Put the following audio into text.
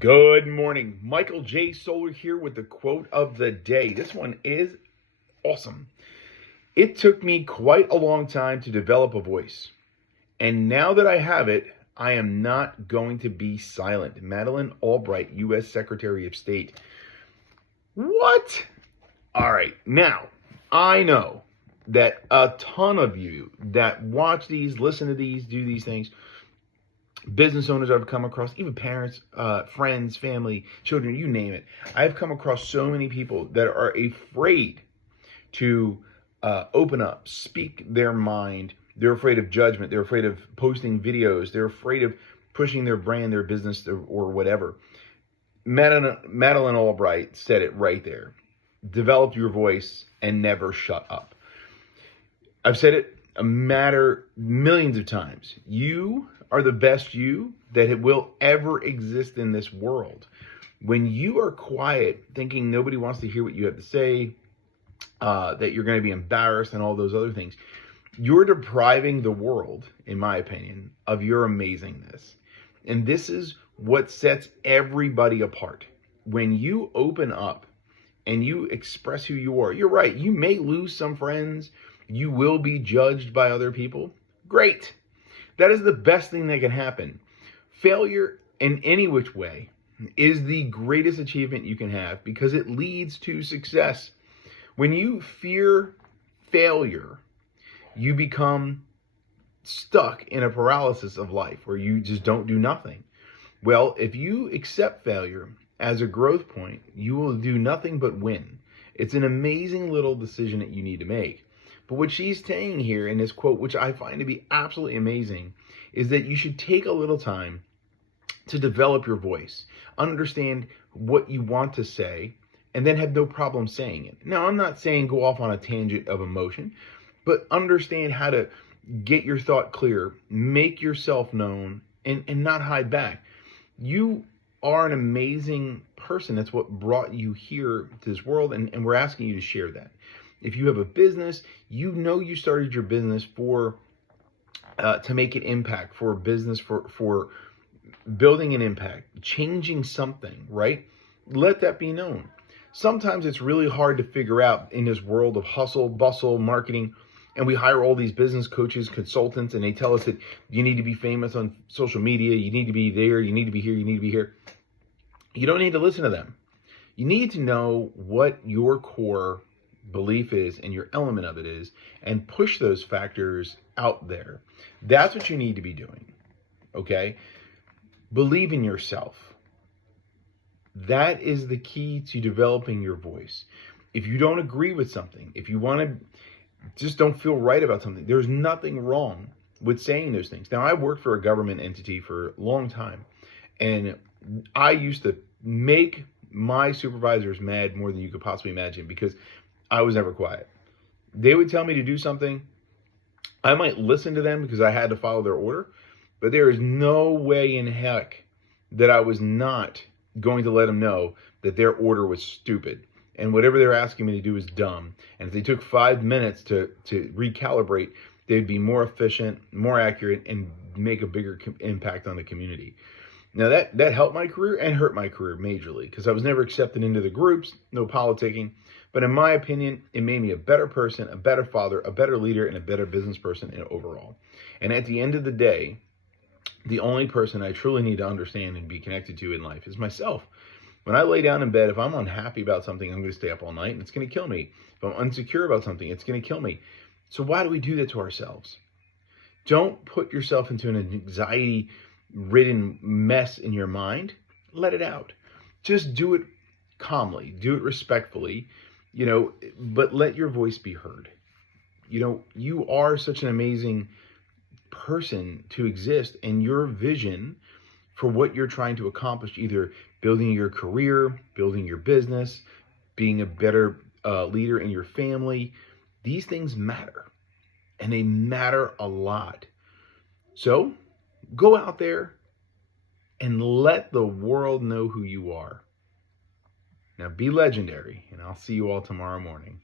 Good morning. Michael J. Solar here with the quote of the day. This one is awesome. It took me quite a long time to develop a voice. And now that I have it, I am not going to be silent. Madeleine Albright, U.S. Secretary of State. What? All right. Now, I know that a ton of you that watch these, listen to these, do these things, business owners I've come across, even parents, friends, family, children, you name it. I've come across so many people that are afraid to open up, speak their mind. They're afraid of judgment. They're afraid of posting videos. They're afraid of pushing their brand, their business, or whatever. Madeleine Albright said it right there. Develop your voice and never shut up. I've said it millions of times. You are the best you that it will ever exist in this world. When you are quiet, thinking nobody wants to hear what you have to say, that you're going to be embarrassed and all those other things, you're depriving the world, in my opinion, of your amazingness. And this is what sets everybody apart. When you open up and you express who you are, you're right, you may lose some friends, you will be judged by other people. Great. That is the best thing that can happen. Failure in any which way is the greatest achievement you can have because it leads to success. When you fear failure, you become stuck in a paralysis of life where you just don't do nothing. Well, if you accept failure as a growth point, you will do nothing but win. It's an amazing little decision that you need to make. But what she's saying here in this quote, which I find to be absolutely amazing, is that you should take a little time to develop your voice, understand what you want to say, and then have no problem saying it. Now, I'm not saying go off on a tangent of emotion, but understand how to get your thought clear, make yourself known, and not hide back. You are an amazing person. That's what brought you here to this world, and we're asking you to share that. If you have a business, you know you started your business for to make an impact, for a business, for building an impact, changing something, right? Let that be known. Sometimes it's really hard to figure out in this world of hustle, bustle, marketing, and we hire all these business coaches, consultants, and they tell us that you need to be famous on social media, you need to be there, you need to be here, you need to be here. You don't need to listen to them. You need to know what your core belief is and your element of it is, and push those factors out there. That's what you need to be doing. Okay? Believe in yourself. That is the key to developing your voice. If you don't agree with something, if you want to just don't feel right about something, there's nothing wrong with saying those things. Now, I worked for a government entity for a long time, and I used to make my supervisors mad more than you could possibly imagine because I was never quiet. They would tell me to do something. I might listen to them because I had to follow their order, but there is no way in heck that I was not going to let them know that their order was stupid and whatever they're asking me to do is dumb. And if they took 5 minutes to recalibrate, they'd be more efficient, more accurate, and make a bigger impact on the community. Now that helped my career and hurt my career majorly because I was never accepted into the groups, no politicking. But in my opinion, it made me a better person, a better father, a better leader, and a better business person overall. And at the end of the day, the only person I truly need to understand and be connected to in life is myself. When I lay down in bed, if I'm unhappy about something, I'm going to stay up all night and it's going to kill me. If I'm insecure about something, it's going to kill me. So why do we do that to ourselves? Don't put yourself into an anxiety-ridden mess in your mind. Let it out. Just do it calmly. Do it respectfully, but let your voice be heard. You are such an amazing person to exist, and your vision for what you're trying to accomplish, either building your career, building your business, being a better leader in your family, these things matter, and they matter a lot. So go out there and let the world know who you are. Now be legendary, and I'll see you all tomorrow morning.